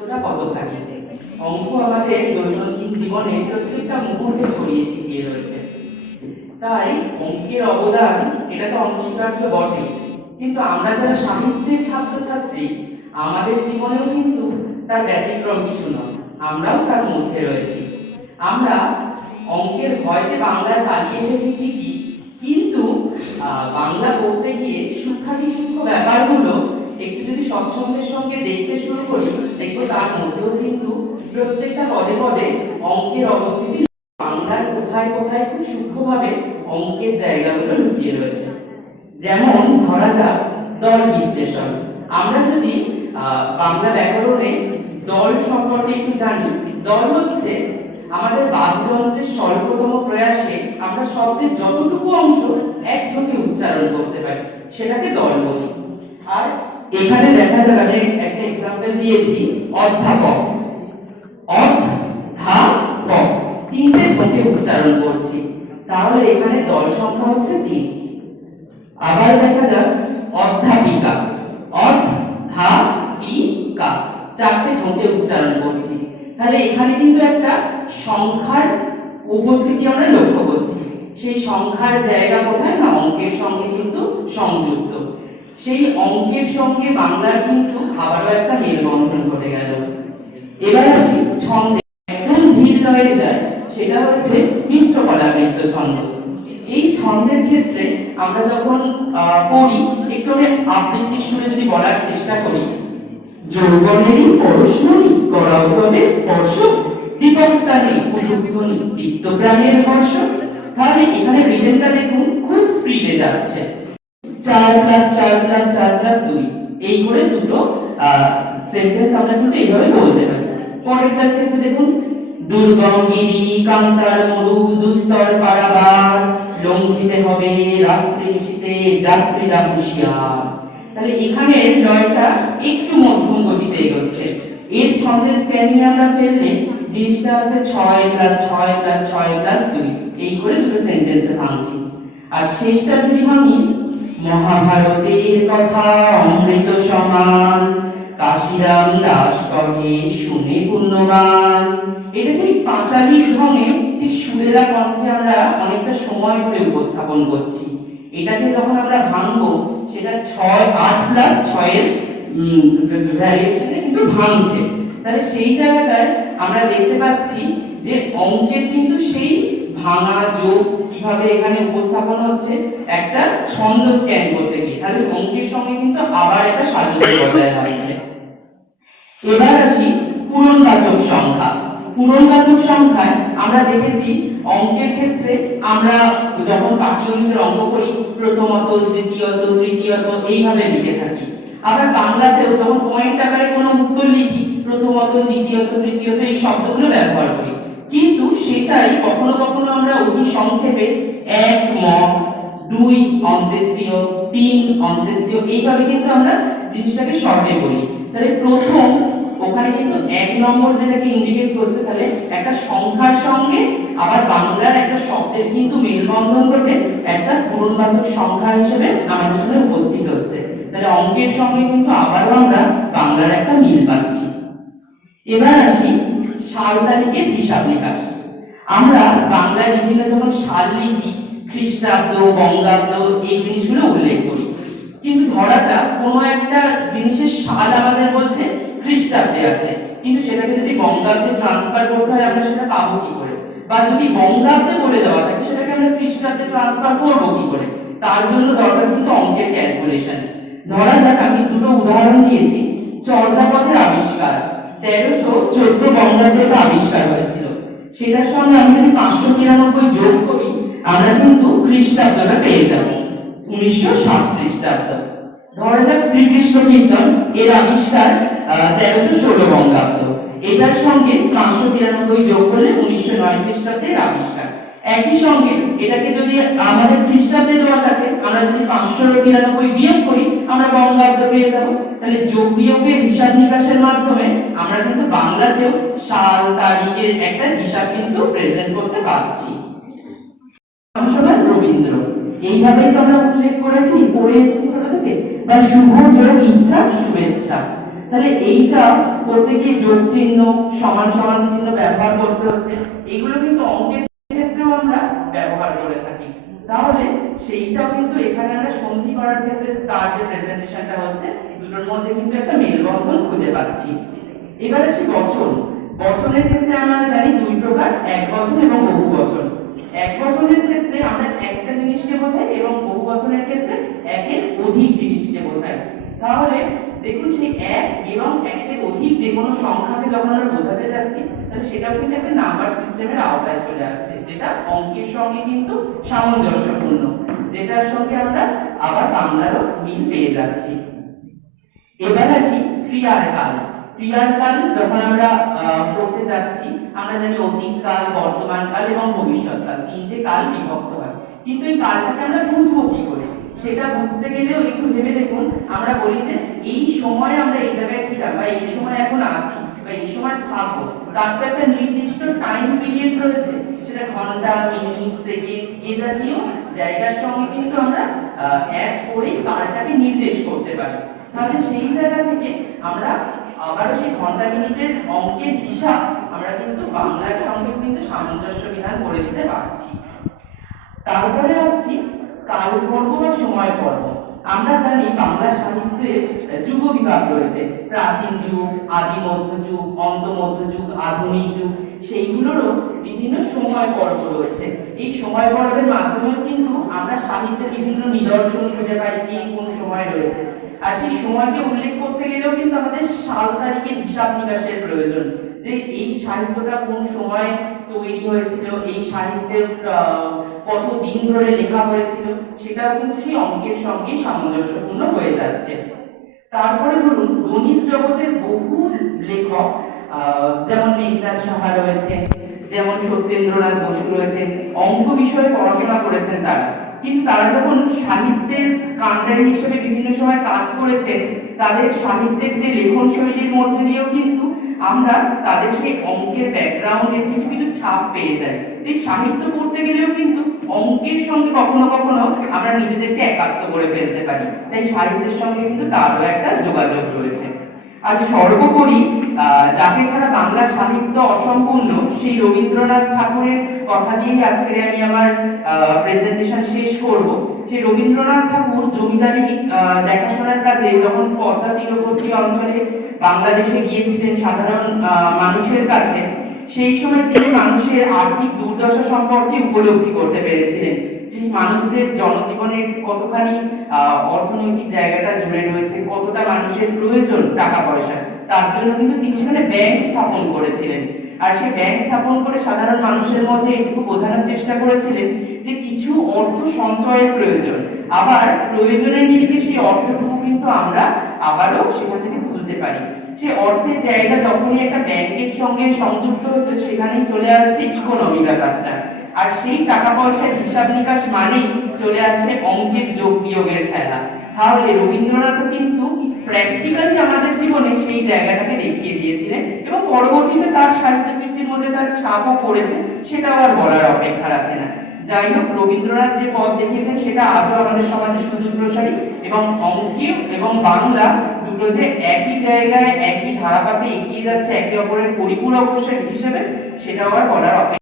কতখানি অঙ্ক আমাদের দৈনন্দিন জীবনে প্রত্যেকটা মুহূর্তে ছড়িয়ে ছিটিয়ে রয়েছে। তাই অঙ্কের অবদান এটা তো অনস্বীকার্য বটে, কিন্তু আমরা যারা সাহিত্যের ছাত্রছাত্রী আমাদের জীবনেও কিন্তু তার ব্যতিক্রম কিছু নয়, আমরাও তার মধ্যে রয়েছি। আমরা অঙ্কের ভয়তে বাংলায় পালিয়ে এসেছি ঠিকই, কিন্তু বাংলা পড়তে গিয়ে সূক্ষ্মাতি সূক্ষ্ম ব্যাপারগুলো একটু যদি স্বচ্ছন্দের সঙ্গে দেখতে শুরু করি, দেখবো তার মধ্যেও কিন্তু প্রত্যেকটা পদে পদে অঙ্কের অবস্থিতি, বাংলার কোথায় কোথায় খুব সূক্ষ্মভাবে অঙ্কের জায়গাগুলো লুকিয়ে রয়েছে। যেমন ধরা যাক দল বিশ্লেষণ। আমরা যদি বাংলা ব্যাকরণে দল সম্পর্কে একটু জানি, দল হচ্ছে আমাদের বাকযন্ত্রের স্বল্পতম প্রয়াসে আমরা শব্দের যতটুকু অংশ একযোগে উচ্চারণ করতে পারি সেটাকে দল বলি। আর এখানে দেখা যাবে, আমি একটা এক্সাম্পল দিয়েছি, অধ্যাপক, অধ্যাপক তিনটে ঝোঁকে উচ্চারণ করছি, তাহলে এখানে দল সংখ্যা হচ্ছে 3। আবার দেখা যাক অধ্যাপিকা, অধ্যাপিকা চারটে ঝোঁকে উচ্চারণ করছি, তাহলে এখানে কিন্তু একটা সংখ্যার উপস্থিতি আমরা লক্ষ্য করছি। সেই সংখ্যার জায়গা কোথায় না, অঙ্কের সঙ্গে কিন্তু সংযুক্ত। সেই অঙ্কের সঙ্গে বাংলার কিন্তু আবারও একটা মেলবন্ধন ঘটে গেল। এবার আসি ছন্দে, একদম ধীর লয়ে যায়, সেটা হচ্ছে মিশ্র কলাবৃত্ত ছন্দ। এই ছন্দের ক্ষেত্রে আমরা যখন পড়ি, একটু আমি আবৃত্তির সুরে যদি বলার চেষ্টা করি, যৌবনেরই পরশমণি করাও তবে স্পর্শ, দীপকতানি কুটুকধ্বনি দীপ্ত প্রাণের হর্ষ। তাহলে এখানে রিদমটা দেখুন খুব স্পিডে যাচ্ছে, 4 + 4 + 4 + 2 এই করে দুটো সেন্টেন্স আমরা কিন্তু এইভাবে বলতে পারি। পরেরটা ক্ষেত্রে দেখুন, দুর্গম গিরি কান্তার মরু দুস্তর পারাবার, লঙ্ঘিতে হবে রাত্রি নিশীতে যাত্রীরা হুঁশিয়ার। তাহলে এখানে লয়টা একটু মধ্যম গতিতে এগোচ্ছে। এর ছন্দের স্ক্যানিং আমরা ফেললে জিনিসটা আছে 6 + 6 + 6 + 2 এই করে দুটো সেন্টেন্সে ভাঙছি। আর শেষটা যদি ভাঙি, মহাভারতের কথা অমৃত সমান, কাশিরাম দাস কহে শুনে পুণ্যবান। এটা ঠিক পাঁচালীর ঢঙে ঠিক সুরেলা কণ্ঠে আমরা অনেকটা সময় ধরে উপস্থাপন করছি। এটাকে যখন আমরা ভাঙবো, সেটা 8 + 6 এর ভ্যারিয়েশনে কিন্তু ভাঙছে। তাহলে সেই জায়গাটায় আমরা দেখতে পাচ্ছি যে অঙ্কের কিন্তু সেই ভাঙা যোগ কিভাবে এখানে উপস্থাপন হচ্ছে একটা ছন্দ স্ক্যান করতে গিয়ে, তাহলে অঙ্কের সঙ্গে কিন্তু আবার একটা সাদৃশ্য বজায় থাকছে। এবার আসি পূরণবাচক সংখ্যা। পূরণবাচক সংখ্যায় আমরা দেখেছি অঙ্কের ক্ষেত্রে আমরা যখন পাটিগণিতের অঙ্ক করি প্রথমত, দ্বিতীয়ত, তৃতীয়ত এইভাবে লিখে থাকি। আবার বাংলাতেও যখন পয়েন্ট আকারে কোনো উত্তর লিখি প্রথমত, দ্বিতীয়ত, তৃতীয়ত এই শব্দগুলো ব্যবহার করি, কিন্তু সেটাই কখনো কখনো আমরা অতি সংক্ষেপে 1 ম, 2 অন্ত্যেষ্টিয়, 3 অন্ত্যেষ্টিয় এইভাবে কিন্তু আমরা জিনিসটাকে শর্টে বলি। তাহলে প্রথম ওখানে কিন্তু 1 নম্বর যেটাকে ইন্ডিকেট করছে, তাহলে একটা সংখ্যার সঙ্গে আবার বাংলার একটা শব্দের কিন্তু মেলবন্ধন ঘটে একটা পূরণবাচক সংখ্যা হিসেবে আমাদের সামনে উপস্থিত হচ্ছে। তাহলে অঙ্কের সঙ্গে কিন্তু আবারও আমরা বাংলার একটা মিল পাচ্ছি। এবার আসি সাল তারিখের হিসাব নিকাশ। আমরা বাংলায় বিভিন্ন যখন সাল লিখি, খ্রিস্টাব্দ, বঙ্গাব্দ এই জিনিসগুলো উল্লেখ করি, কিন্তু ধরা যাক কোনো একটা জিনিসের সাল আমাদের বলছে খ্রিস্টাব্দে আছে, কিন্তু সেটাকে যদি বঙ্গাব্দে ট্রান্সফার করতে হয় আমরা সেটা পাবো কি করে, বা যদি বঙ্গাব্দে বলে দেওয়া থাকে সেটাকে আমরা খ্রিস্টাব্দে ট্রান্সফার করবো কি করে, তার জন্য দরকার কিন্তু অঙ্কের ক্যালকুলেশন। ধরা যাক আমি দুটো উদাহরণ দিয়েছি। চর্যাপদের আবিষ্কার 1314 বঙ্গাব্দে আবিষ্কার হয়েছিল, সেটার সঙ্গে আমি যদি 593 যোগ করি আমরা কিন্তু খ্রিস্টাব্দটা পেয়ে যাব 1907 খ্রিস্টাব্দ। ধরা যাক শ্রীকৃষ্ণ কীর্তন এর আবিষ্কার 1316 বঙ্গাব্দ, এটার সঙ্গে 593 যোগ করলে 1909 খ্রিস্টাব্দের আবিষ্কার। একই সঙ্গে এটাকে যদি আমাদের খ্রিস্টাব্দে দেওয়া থাকে, আমরা যদি 593 বিয়োগ করি আমরা বঙ্গাব্দ পেয়ে যাব। তাহলে যোগ বিয়োগের হিসাব নিকাশের মাধ্যমে আমরা কিন্তু বাংলাতেও সাল তারিখের একটা হিসাব কিন্তু প্রেজেন্ট করতে পারছি। রবীন্দ্র এইভাবে তো আমরা উল্লেখ করেছি, পড়ে এসেছি ছোট থেকে, বা শুভ যোগ ইচ্ছা শুভেচ্ছা। তাহলে এইটা করতে গিয়ে যোগ চিহ্ন, সমান সমান চিহ্ন ব্যবহার করতে হচ্ছে, এগুলো কিন্তু অঙ্কের ক্ষেত্রেও আমরা ব্যবহার করে থাকি। তাহলে সেইটাও কিন্তু এখানে আমরা সন্ধি করার ক্ষেত্রে তার যে প্রেজেন্টেশনটা হচ্ছে দুটোর মধ্যে কিন্তু একটা মেলবন্ধন খুঁজে পাচ্ছি। এবার আসি বচন। বচনের ক্ষেত্রে আমরা জানি দুই প্রকার, এক বচন এবং বহু বচন। এক বচনের ক্ষেত্রে আমরা একটা জিনিসকে বোঝাই এবং বহু বচনের ক্ষেত্রে একের অধিক জিনিসকে বোঝাই। তাহলে দেখুন সেই এক এবং একের অধিক যে কোনো সংখ্যাকে যখন আমরা বোঝাতে যাচ্ছি তাহলে সেটাও কিন্তু একটা নাম্বার সিস্টেমের আওতায় চলে আসছে, যেটা অঙ্কের সঙ্গে কিন্তু সামঞ্জস্যপূর্ণ, যেটার সঙ্গে আমরা আবার বাংলারও মিল পেয়ে যাচ্ছি। এবার আসি ক্রিয়ার কাল। ক্রিয়ার কাল যখন আমরা করতে যাচ্ছি আমরা জানি অতীত কাল, বর্তমান কাল এবং ভবিষ্যৎ কাল, তিনটে কাল বিভক্ত হয়। কিন্তু এই কালটাকে আমরা বুঝবো কি করে, সেটা বুঝতে গেলেও একটু ভেবে দেখুন। আমরা বলি যে এই সময় আমরা এই জায়গায় ছিলাম বা এই সময় এখন আছি বা এই সময় থাকবো, তার তো একটা নির্দিষ্ট টাইম পিরিয়ড রয়েছে, সেটা ঘন্টা, মিনিট, সেকেন্ড এই জাতীয় জায়গার সঙ্গে কিন্তু আমরা অ্যাড করে কালটাকে নির্দেশ করতে পারি। তাহলে সেই জায়গা থেকে আমরা আবারও সেই ঘন্টা মিনিটের অঙ্কের হিসাব আমরা কিন্তু বাংলার সঙ্গে কিন্তু সামঞ্জস্য বিধান করে দিতে পারছি। তারপরে আসছি কাল পর্ব বা সময় পর্ব। আমরা জানি বাংলা সাহিত্যে যুগ বিভাগ রয়েছে, প্রাচীন যুগ, আদি মধ্যযুগ, অন্ত মধ্যযুগ, আধুনিক যুগ, সেইগুলোরও বিভিন্ন সময় পর্ব রয়েছে। এই সময় পর্বের মাধ্যমেও কিন্তু আমরা সাহিত্যের বিভিন্ন নিদর্শন খুঁজে পাই কে কোন সময় রয়েছে। আর সেই সময়কে উল্লেখ করতে গেলেও কিন্তু আমাদের সাল তারিখের হিসাব নিকাশের প্রয়োজন, যে এই সাহিত্যটা কোন সময় তৈরি হয়েছিল, এই সাহিত্যের কত দিন ধরে লেখা হয়েছিল, সেটাও কিন্তু সেই অঙ্কের সঙ্গে সামঞ্জস্যপূর্ণ হয়ে যাচ্ছে। তারপরে ধরুন গণিত জগতের বহু লেখক যেমন মেঘনাদ সাহা রয়েছে, যেমন সত্যেন্দ্রনাথ বসু রয়েছে, অঙ্ক বিষয়ে পড়াশোনা করেছেন তারা, কিন্তু তারা যখন সাহিত্যের কাণ্ডারি হিসেবে বিভিন্ন সময় কাজ করেছেন তাদের সাহিত্যের যে লেখন শৈলীর মধ্যে দিয়েও কিন্তু আমরা তাদের সেই অঙ্কের ব্যাকগ্রাউন্ডের কিছু কিছু ছাপ পেয়ে যাই। এই সাহিত্য পড়তে গেলেও কিন্তু অঙ্কের সঙ্গে কখনো কখনো আমরা নিজেদেরকে একাত্ম করে ফেলতে পারি, তাই সাহিত্যের সঙ্গে কিন্তু তারও একটা যোগাযোগ রয়েছে। আর সর্বোপরি যাকে ছাড়া বাংলা সাহিত্য অসম্পূর্ণ সেই রবীন্দ্রনাথ ঠাকুরের কথা দিয়েই আজকে আমি আমার প্রেজেন্টেশন শেষ করব। সেই রবীন্দ্রনাথ ঠাকুর জমিদারি দেখাশোনার কাজে যখন পদ্মা তীরবর্তী অঞ্চলে বাংলাদেশে গিয়েছিলেন সাধারণ মানুষের কাছে, সেই সময় তিনি মানুষের আর্থিক দুর্দশা সম্পর্কে উপলব্ধি করতে পেরেছিলেন, যে মানুষদের জনজীবনে কতখানি অর্থনৈতিক জায়গাটা জুড়ে রয়েছে, কতটা মানুষের প্রয়োজন টাকা পয়সা, তার জন্য কিন্তু তিনি সেখানে ব্যাংক স্থাপন করেছিলেন। আর সেই ব্যাংক স্থাপন করে সাধারণ মানুষের মধ্যে এটুকু বোঝানোর চেষ্টা করেছিলেন যে কিছু অর্থ সঞ্চয়ের প্রয়োজন, আবার প্রয়োজনের নিরিখে সেই অর্থটুকু কিন্তু আমরা আবারও সেখান থেকে তুলতে পারি। সে অর্থের জায়গা যখনই একটা ব্যাংকের সঙ্গে সংযুক্ত হচ্ছে সেখানেই চলে আসছে ইকোনমি ব্যাপারটা, আর সেই টাকা পয়সার হিসাব নিকাশ মানেই চলে আসছে অঙ্কের যোগ বিয়োগের খেলা। তাহলে রবীন্দ্রনাথ কিন্তু প্র্যাকটিক্যালি আমাদের জীবনে সেই জায়গাটাকে দেখিয়ে দিয়েছিলেন এবং পরবর্তীতে তার সাহিত্য কীর্তির মধ্যে তার ছাপও পড়েছে, সেটাও আর বলার অপেক্ষা রাখে না। যাই হোক, রবীন্দ্রনাথ যে পথ দেখিয়েছেন সেটা আজও আমাদের সমাজে সুদূর প্রসারী, এবং অঙ্ক এবং বাংলা দুটো যে একই জায়গায় একই ধারাপাতে এগিয়ে যাচ্ছে একে অপরের পরিপূরক হিসেবে, সেটাও আর বলার অপেক্ষা